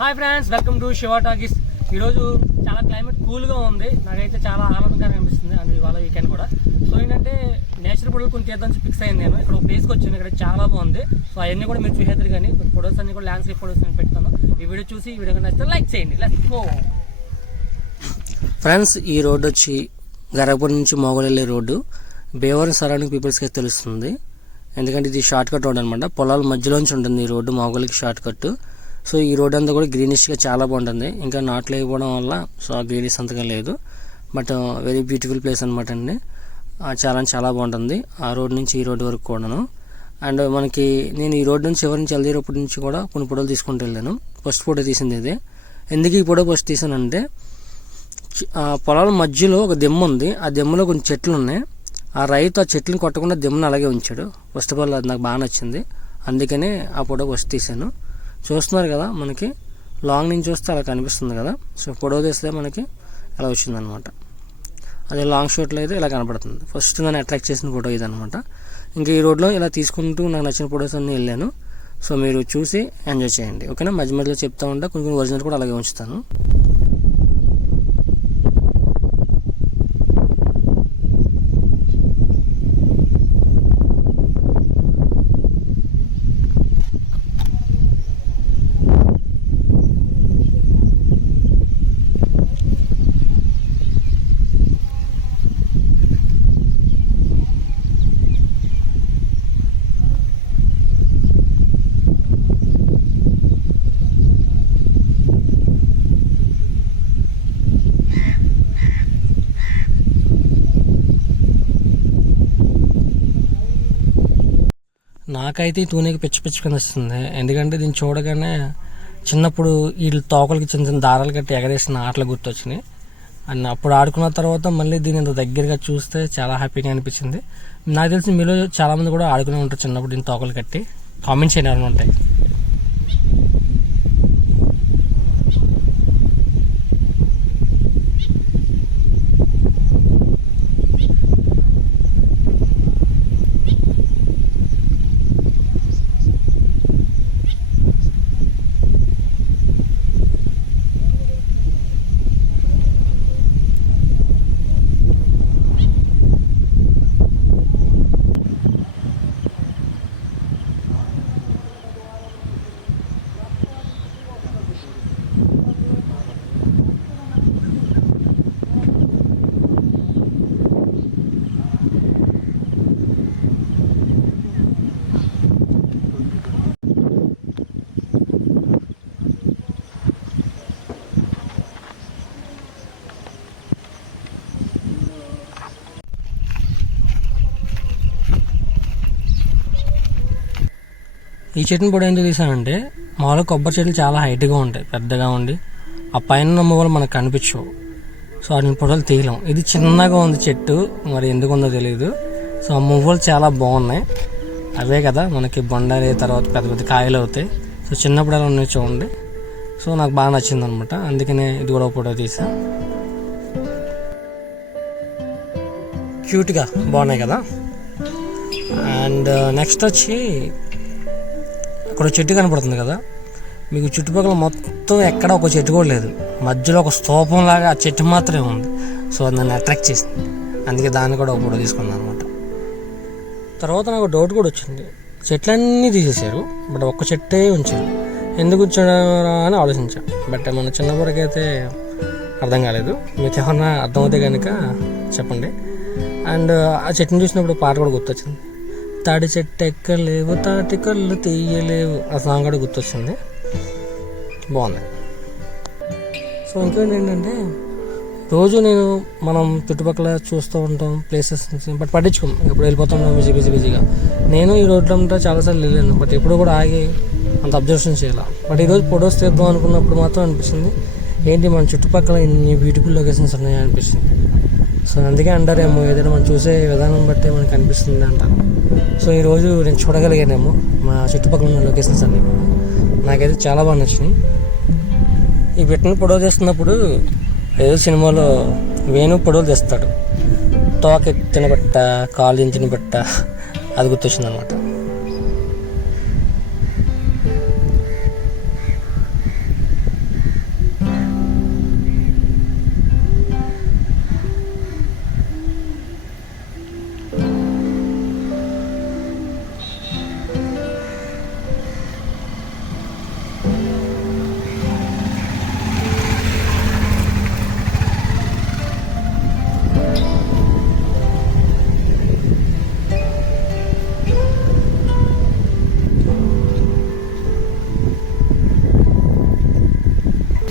Hi friends welcome to Shiva talkies. ఈరోజు చాలా climate కూల్గా ఉంది. నాకైతే చాలా ఆనందకరంగా అనిపిస్తుంది అండ్ ఇవాళ వీకెండ్ కూడా. సో ఏంటంటే నేచర్ ఫోటోలు కొన్ని తీద్దాం ఫిక్స్ అయింది నేను. ఇక్కడ ఒక ప్లేస్కి వచ్చాను ఇక్కడ చాలా బాగుంది. సో అవన్నీ కూడా మీరు చూసేద్దరు కానీ ఫొటోస్ అన్ని కూడా ల్యాండ్స్కేప్ ఫోటోస్ నేను పెడతాను. ఈ వీడియో చూసి ఈ వీడియో నచ్చితే లైక్ చేయండి. లెట్స్ గో ఫ్రెండ్స్ ఈ రోడ్డు వచ్చి గరగపూర్ నుంచి మోగల్ వెళ్ళే రోడ్డు. బేవరం సరౌండింగ్ పీపుల్స్కి తెలుస్తుంది. ఎందుకంటే ఇది షార్ట్ కట్ రోడ్ అనమాట పొలాల మధ్యలోంచి ఉంటుంది ఈ రోడ్డు మోగలికి షార్ట్ కట్ సో ఈ రోడ్ అంతా కూడా గ్రీనిష్గా చాలా బాగుంటుంది. ఇంకా నాట్లు అయిపోవడం వల్ల సో ఆ గ్రీనిష్ అంతగా లేదు. బట్ వెరీ బ్యూటిఫుల్ ప్లేస్ అనమాట అండి. చాలా చాలా బాగుంటుంది. ఆ రోడ్ నుంచి ఈ రోడ్ వరకు కూడాను. అండ్ మనకి నేను ఈ రోడ్ నుంచి ఎవరి నుంచి వెళ్ళేటప్పటి నుంచి కూడా కొన్ని ఫోటోలు తీసుకుంటూ వెళ్ళాను. ఫస్ట్ ఫోటో తీసింది ఇది. ఎందుకు ఈ ఫోటో ఫస్ట్ తీసానంటే ఆ పొలాల మధ్యలో ఒక దెమ్మ ఉంది. ఆ దెమ్మలో కొన్ని చెట్లు ఉన్నాయి. ఆ రైతు ఆ చెట్లను కొట్టకుండా దెమ్మను అలాగే ఉంచాడు. ఫస్ట్ ఆఫ్ ఆల్ అది నాకు బాగా నచ్చింది. అందుకనే ఆ ఫోటో ఫస్ట్ తీశాను చూస్తున్నారు కదా మనకి. లాంగ్ నుంచి చూస్తే అలా కనిపిస్తుంది కదా. సో ఫోటో తీస్తే మనకి అలా వచ్చిందనమాట అదే లాంగ్ షాట్లో అయితే ఇలా కనపడుతుంది. ఫస్ట్ నన్ను అట్రాక్ట్ చేసిన ఫోటో ఇదనమాట ఇంకా ఈ రోడ్లో ఇలా తీసుకుంటూ నాకు నచ్చిన ఫొటోస్ అన్నీ వెళ్ళాను. సో మీరు చూసి ఎంజాయ్ చేయండి. ఓకేనా మధ్య మధ్యలో చెప్తా ఉంటా. కొన్ని కొన్ని ఒరిజినల్ కూడా అలాగే ఉంచుతాను. నాకైతే ఈ తూనెకి పిచ్చి పిచ్చి కనిపిస్తుంది ఎందుకంటే దీన్ని చూడగానే చిన్నప్పుడు వీళ్ళు తోకలకి చిన్న చిన్న దారాలు కట్టి ఎగరేసిన ఆటలు గుర్తొచ్చినాయి. అండ్ అప్పుడు ఆడుకున్న తర్వాత మళ్ళీ దీన్ని ఇంత దగ్గరగా చూస్తే చాలా హ్యాపీగా అనిపించింది. నాకు తెలిసి మీలో చాలామంది కూడా ఆడుకునే ఉంటారు చిన్నప్పుడు దీన్ని తోకలు కట్టి. కామెంట్స్ చేయని ఎవరైనా ఉంటాయి ఈ చెట్టుని కూడా ఎందుకు తీసానంటే మామూలుగా కొబ్బరి చెట్లు చాలా హైట్గా ఉంటాయి పెద్దగా ఉండి. ఆ పైన ఉన్న మనకు కనిపించవు. సో వాటిని పొడలు తీయలేం. ఇది చిన్నగా ఉంది చెట్టు మరి ఎందుకు ఉందో తెలియదు సో ఆ మువ్వలు చాలా బాగున్నాయి. అవే కదా మనకి బొండాలి తర్వాత పెద్ద పెద్ద కాయలు అవుతాయి. సో చిన్నప్పుడు అలా ఉన్నాయి చూడండి. సో నాకు బాగా నచ్చింది అనమాట అందుకనే ఇది కూడా ఒక ఫోటో తీసా. క్యూట్గా బాగున్నాయి కదా. అండ్ నెక్స్ట్ వచ్చి అక్కడ చెట్టు కనపడుతుంది కదా? మీకు చుట్టుపక్కల మొత్తం ఎక్కడ ఒక చెట్టు కూడా లేదు. మధ్యలో ఒక స్తూపం లాగా ఆ చెట్టు మాత్రమే ఉంది. సో అది నన్ను అట్రాక్ట్ చేసింది. అందుకే దాన్ని కూడా ఒక ఫోటో తీసుకున్నాను అనమాట తర్వాత నాకు డౌట్ కూడా వచ్చింది. చెట్లన్నీ తీసేశారు బట్ ఒక్క చెట్టే ఉంచారు. ఎందుకు ఉంచారా అని ఆలోచించాను. బట్ మన చిన్నప్పటికైతే అర్థం కాలేదు. మీకు ఏమన్నా అర్థమవుతే కనుక చెప్పండి. అండ్ ఆ చెట్టుని చూసినప్పుడు పాట కూడా గుర్తొచ్చింది. తాడి చెట్టు ఎక్కలేవు తాటి కళ్ళు తీయలేవు. ఆ సాంగ్ కూడా గుర్తొచ్చింది. బాగుంది. సో ఇంకేంటి ఏంటంటే రోజు నేను మనం చుట్టుపక్కల చూస్తూ ఉంటాం ప్లేసెస్ బట్ పట్టించుకోం. ఎప్పుడు వెళ్ళిపోతాం బిజీ బిజీ బిజీగా నేను ఈ రోడ్లో అంతా చాలాసార్లు వెళ్ళాను బట్ ఎప్పుడు కూడా ఆగి అంత అబ్జర్వేషన్ చేయాలి. బట్ ఈరోజు ఫొటోస్ తీద్దాం అనుకున్నప్పుడు మాత్రం అనిపించింది ఏంటి మన చుట్టుపక్కల ఇన్ని బ్యూటిఫుల్ లొకేషన్స్ ఉన్నాయని అనిపించింది. సో అందుకే అంటారేమో ఏదైనా మనం చూసే విధానం బట్టే మనకు అనిపిస్తుంది అంటారు. సో ఈరోజు నేను చూడగలిగానేమో మా చుట్టుపక్కల ఉన్న లొకేషన్స్ అన్నీ. కూడా నాకైతే చాలా బాగా నచ్చినాయి. ఈ బిట్టను పొడవు తీస్తున్నప్పుడు ఏదో సినిమాలో వేణు పొడవులు తీస్తాడు తోక ఎత్తిన బట్ట కాలు ఎంచిన బట్ట అది గుర్తొచ్చింది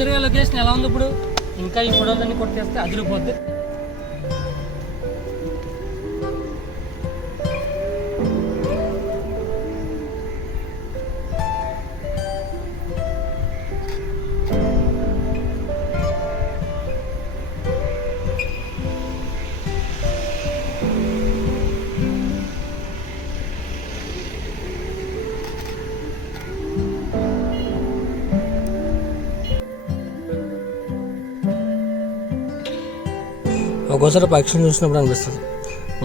జరిగే లొకేషన్ ఎలా ఉంది ఇప్పుడు? ఇంకా ఈ ఫోటోలన్నీ కొట్టేస్తే అదిరిపోద్ది. ఒక్కోసారి పక్షులు చూసినప్పుడు అనిపిస్తుంది.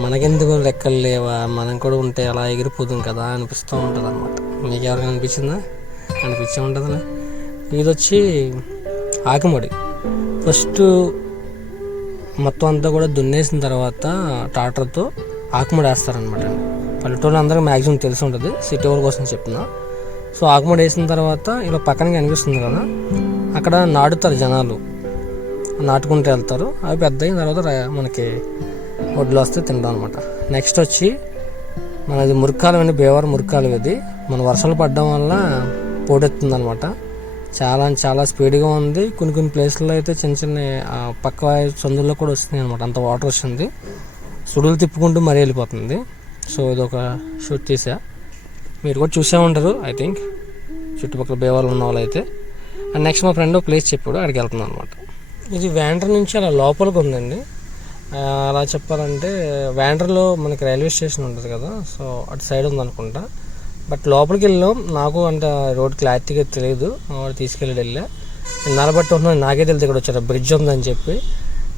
మనకెందుకు రెక్కలు లేవా మనం కూడా ఉంటే అలా ఎగిరిపోతుంది కదా అనిపిస్తూ ఉంటుంది అనమాట మీకు ఎవరికి అనిపించిందా? అనిపించే ఉంటుందిలే. ఇది వచ్చి ఆకుమడి. ఫస్ట్ మొత్తం అంతా కూడా దున్నేసిన తర్వాత ట్రాక్టర్తో ఆకుమడి వేస్తారనమాట అండి. పల్లెటూరు అందరికీ మ్యాక్సిమం తెలిసి ఉంటుంది. సిటీ ఊరు కోసం చెప్తున్నా సో ఆకుమడి వేసిన తర్వాత ఇలా పక్కన కనిపిస్తుంది కదా అక్కడ నాటుతారు జనాలు. నాటుకుంటూ వెళ్తారు. అవి పెద్ద అయిన తర్వాత మనకి వడ్లు వస్తే తింటాం అనమాట నెక్స్ట్ వచ్చి మనది మురికాలు అండి బేవర్ మురికాలు ఇది. మన వర్షాలు పడడం వల్ల పోటెత్తుంది అనమాట చాలా చాలా స్పీడ్గా ఉంది. కొన్ని కొన్ని ప్లేస్లో అయితే చిన్న చిన్న పక్క సందుల్లో కూడా వస్తున్నాయి అనమాట అంత వాటర్ వస్తుంది. సుడులు తిప్పుకుంటూ మరీ వెళ్ళిపోతుంది. సో ఇది ఒక షూట్ తీసా. మీరు కూడా చూసే ఉంటారు ఐ థింక్. చుట్టుపక్కల బేవాళ్ళు ఉన్న వాళ్ళు అయితే అండ్ నెక్స్ట్ మా ఫ్రెండ్ ఒక ప్లేస్ చెప్పాడు అక్కడికి వెళ్తున్నాను అనమాట ఇది వ్యాండర్ నుంచి అలా లోపలికి ఉందండి. అలా చెప్పాలంటే వ్యాండర్లో మనకి రైల్వే స్టేషన్ ఉంటుంది కదా సో అటు సైడ్ ఉందనుకుంటా. బట్ లోపలికి వెళ్ళాం నాకు అంటే రోడ్ క్లారిటీగా తెలియదు వాడు తీసుకెళ్ళి వెళ్ళా. నేను నిలబట్టి ఉంటున్నాను. నాకే తెలియదు ఇక్కడ వచ్చారు బ్రిడ్జ్ ఉందని చెప్పి.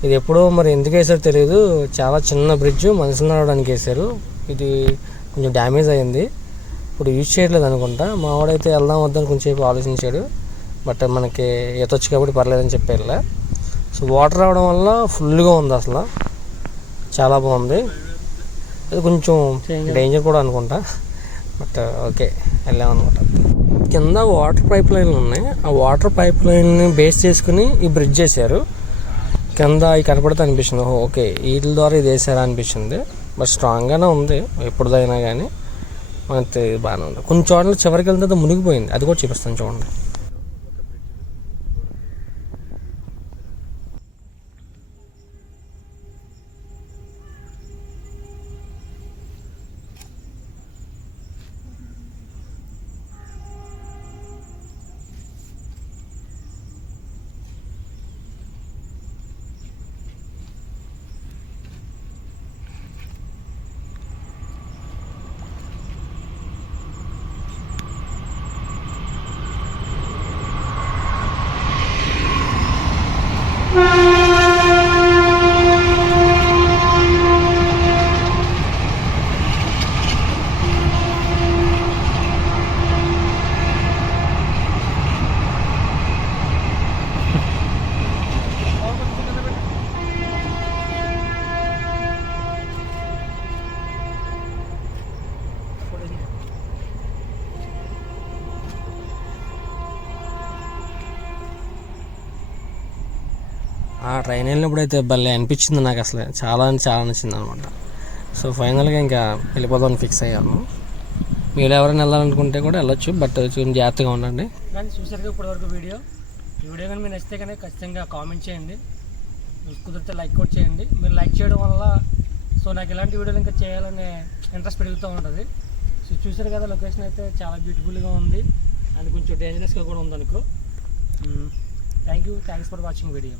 ఇది ఎప్పుడో మరి ఎందుకు వేసారో తెలియదు చాలా చిన్న బ్రిడ్జ్ మనుషులు నడవడానికి వేశారు. ఇది కొంచెం డ్యామేజ్ అయింది. ఇప్పుడు యూజ్ చేయట్లేదు అనుకుంటా. మా వాడైతే వెళ్దాం వద్దని కొంచెంసేపు ఆలోచించాడు. బట్ మనకి ఈత వచ్చి కాబట్టి పర్లేదని చెప్పి వెళ్ళా సో వాటర్ రావడం వల్ల ఫుల్గా ఉంది అసలు. చాలా బాగుంది. అది కొంచెం డేంజర్ కూడా అనుకుంటా. బట్ ఓకే వెళ్ళామన్నమాట. కింద వాటర్ పైప్ లైన్లు ఉన్నాయి. ఆ వాటర్ పైప్ లైన్ని బేస్ చేసుకుని ఈ బ్రిడ్జ్ చేశారు కింద అవి కనపడితే ఓహో ఓకే వీటి ద్వారా ఇది వేసారా అనిపించింది బట్ స్ట్రాంగ్గానే ఉంది. ఎప్పుడుదైనా కానీ మనకి బాగానే ఉంది. కొన్ని చోట్ల చివరికి వెళ్తే అది మునిగిపోయింది. అది కూడా చూపిస్తాను చూడండి ఆ ట్రైన్ వెళ్ళినప్పుడు అయితే భలే అనిపించింది నాకు అసలు. చాలా అంటే చాలా నచ్చింది అనమాట. సో ఫైనల్గా ఇంకా వెళ్ళిపోదామని ఫిక్స్ అయ్యాను. మీరు ఎవరైనా వెళ్ళాలనుకుంటే కూడా వెళ్ళొచ్చు బట్ కొంచెం జాగ్రత్తగా ఉండండి. ఫ్రెండ్స్ చూసారుగా ఇప్పటివరకు వీడియో? ఈ వీడియో కానీ మీరు నచ్చితే కనుక ఖచ్చితంగా కామెంట్ చేయండి. కుదిరితే లైక్ కూడా చేయండి. మీరు లైక్ చేయడం వల్ల సో నాకు ఇలాంటి వీడియోలు ఇంకా చేయాలనే ఇంట్రెస్ట్ పెరుగుతూ ఉంటుంది. సో చూసారు కదా లొకేషన్ అయితే చాలా బ్యూటిఫుల్గా ఉంది. అండ్ కొంచెం డేంజరస్గా కూడా ఉంది అనుకో thank you thanks for watching video